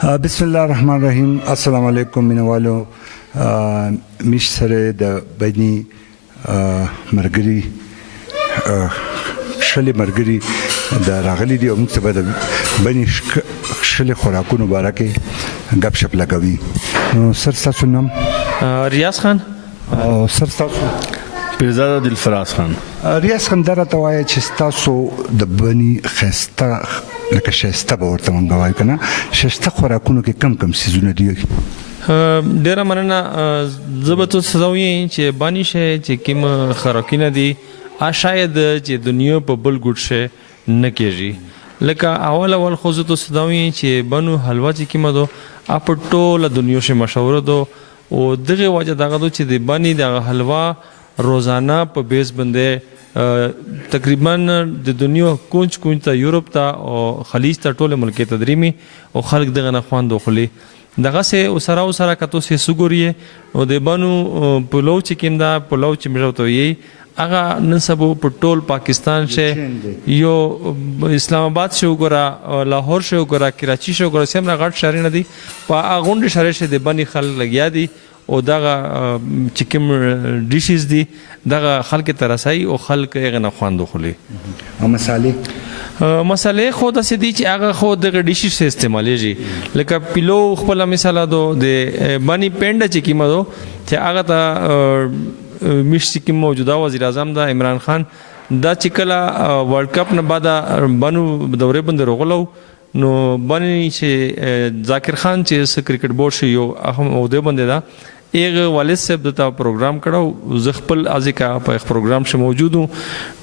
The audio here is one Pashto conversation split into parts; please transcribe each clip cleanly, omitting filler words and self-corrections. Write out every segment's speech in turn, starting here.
بسم الله الرحمن الرحیم. السلام علیکم مینوالو. میش سره د بني مرګري شلې مرګري د راغلي دی او موږ ته به د بني شلې خوراکونو باره کې ګپ شپ لګوي. نو سر ستاسو نام؟ ریاض خان. او سر ستاسو؟ پیرزاده دلفراز خان. ریاض خان دا راته وایه چې ستاسو د بني ښایسته لکه شایسته به ورته مونږ وایو که نه، شایسته خوراکونو کې کم کم څیزونه دي؟ ډیره مننه. زه به تاسو ته ووایم چې باني شی چې کوم خوراکونه دي شاید چې دنیا په بل ګوټ شی نه کېږي. لکه اول خو زه تاسو ته ووایم چې بنو حلوا چې کومه ده په ټوله دنیا شی مشهوره ده او دغه وجه دغه ده چې د باني دغه حلوا روزانه په بیس باندې تقریبا د دنیا کونج ته یورپ ته او خلیج ته ټول ملک ته دریمي او خلک دغه نه خوند خولي دغه سه سره کتو سه سګوري او د بانو پلو چې کیندا پلو چې مجوته وي هغه نسبو په ټول پاکستان شه یو اسلام آباد شه وګرا لاهور شه وګرا کراچي شه وګرا سم غټ شهر نه دي په غونډه شهر شه د بني خلک لګیا دي او دغه چې کوم ډیشز دي دغه خلک ته رسایي او خلک یې نه خوند خولي. مسالې خو د سدي چې هغه خو دغه ډیشز سره استعمالېږي. لکه پیلو خپل مثال دو د بني پنده چې کیمه دو چې هغه ته مشت کې موجوده وزیر اعظم دا عمران خان دا چې کله ورلد کپ نه بعد بنو دورې باندې رغلو نو بني چې ذاکر خان چې کرکټ بورډ شي یو اهم عہده باندې دا ایغه والد صاحب د پروګرام کړو ز خپل ازیکا په پروګرام شه موجودو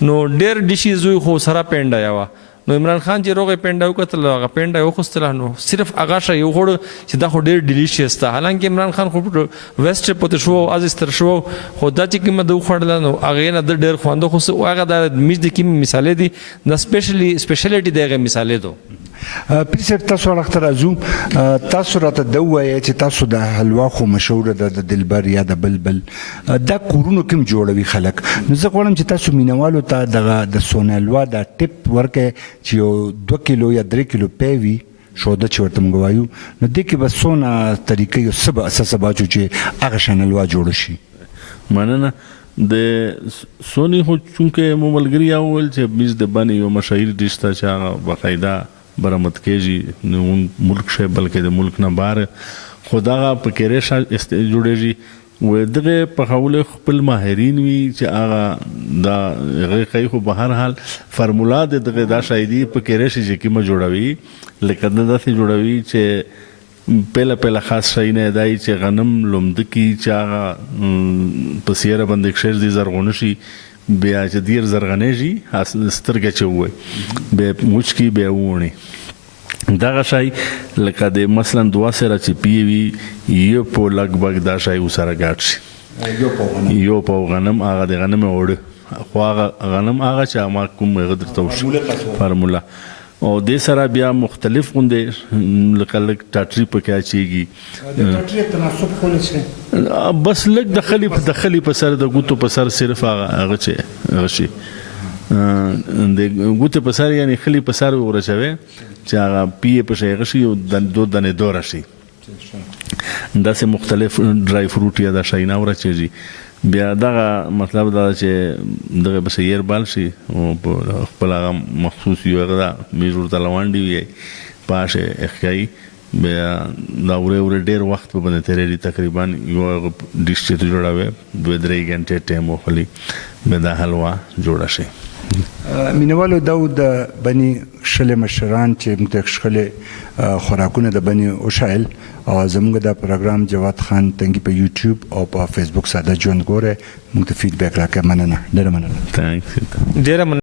نو ډېر ډیشیز خو سره پینډا یاوه نو عمران خان چې روغه پینډا وکړل هغه پینډا یو خوستله نو صرف هغه شی یو خور چې دا خو ډېر ډیلیشیس ده. حالانکه عمران خان خو ویسټ پته شو از استر شو خو دا چې کومه د خوړل نو هغه نه ډېر خوند خو هغه د میز د کوم مثالې دي د سپیشلیټي دغه مثالې دو. پریسر تاسو راخته راځو تاسو راته د وایي چې تاسو د حلوا خو مشهور ده د دلبر یا د بلبل دا کورونو کوم جوړوي خلک. نو زه غواړم چې تاسو مینوالو ته دغه د سونه حلوا دا ټیپ ورکه چې یو 2 کیلو یا 3 کیلو پیوي شوده چې ورته موږ وایو نو د کې به سونه طریقې یو سبا اساسه باچو چې هغه شان حلوا جوړ شي. مننه. د سونی خو چونکه مو ملګری اول چې میز د بني یو مشهور ډیش ته چې باقاعده برآمد کېږي نو ملک شه بلکې د ملک نه بار خداغه پکېره جوړېږي و دغه په حواله خپل ماهرین وی چې هغه دا غي خو به هر حال فرمولا دغه دا شایدي پکېره شي چې کیمه جوړوي لکه دا څه جوړوي چې پهله خاص شي نه دای چې غنم لومد کی چې هغه پسیره باندې کښر دي زرغون شي بیا چې دیر زرغنېږي سترګه چې وای به موچکی به ونی دغه شای لکه د مثلا دوا سره چې پیوي یو په لګبګ دا شای وسره ګاټ شي یو په غنم هغه د غنم وړ خو هغه غنم هغه چې ما کوم غدر توش فرمولا او د سره بیا مختلف غونډه لکه ټاټري پکې اچيږي د ټاټري تناسب خول شي بس لک د خلی په سر د ګوتو په سر صرف هغه شي د ګوتو په سر یعنی خلی په سر ورچوي چې هغه پیه په شي غشي او د دو دنه دور شي داسې مختلف ډرای فروټ یا د شینا ورچېږي. بیا دغه مطلب دا چې دغه بس ير بال شي او په خپل مخصوص یو غدا میجور تلوانډي وي پاشه اخکای بیا دا ور ډیر وخت په باندې تیرې تقریبا یو ډیش ته جوړاوي 2-3 غنټه ټیم وخلی به دا حلوا جوړه شي. مینوالو دا د بني شله مشران چې متخشله خوراکونه د بني او شایل او زموږ د پروګرام جواد خان تنګي په یوټیوب او په فیسبوک ساده جون ګوره موږ ته فیډبیک راکړه. مننه ډیره مننه. ثانکس. ډیره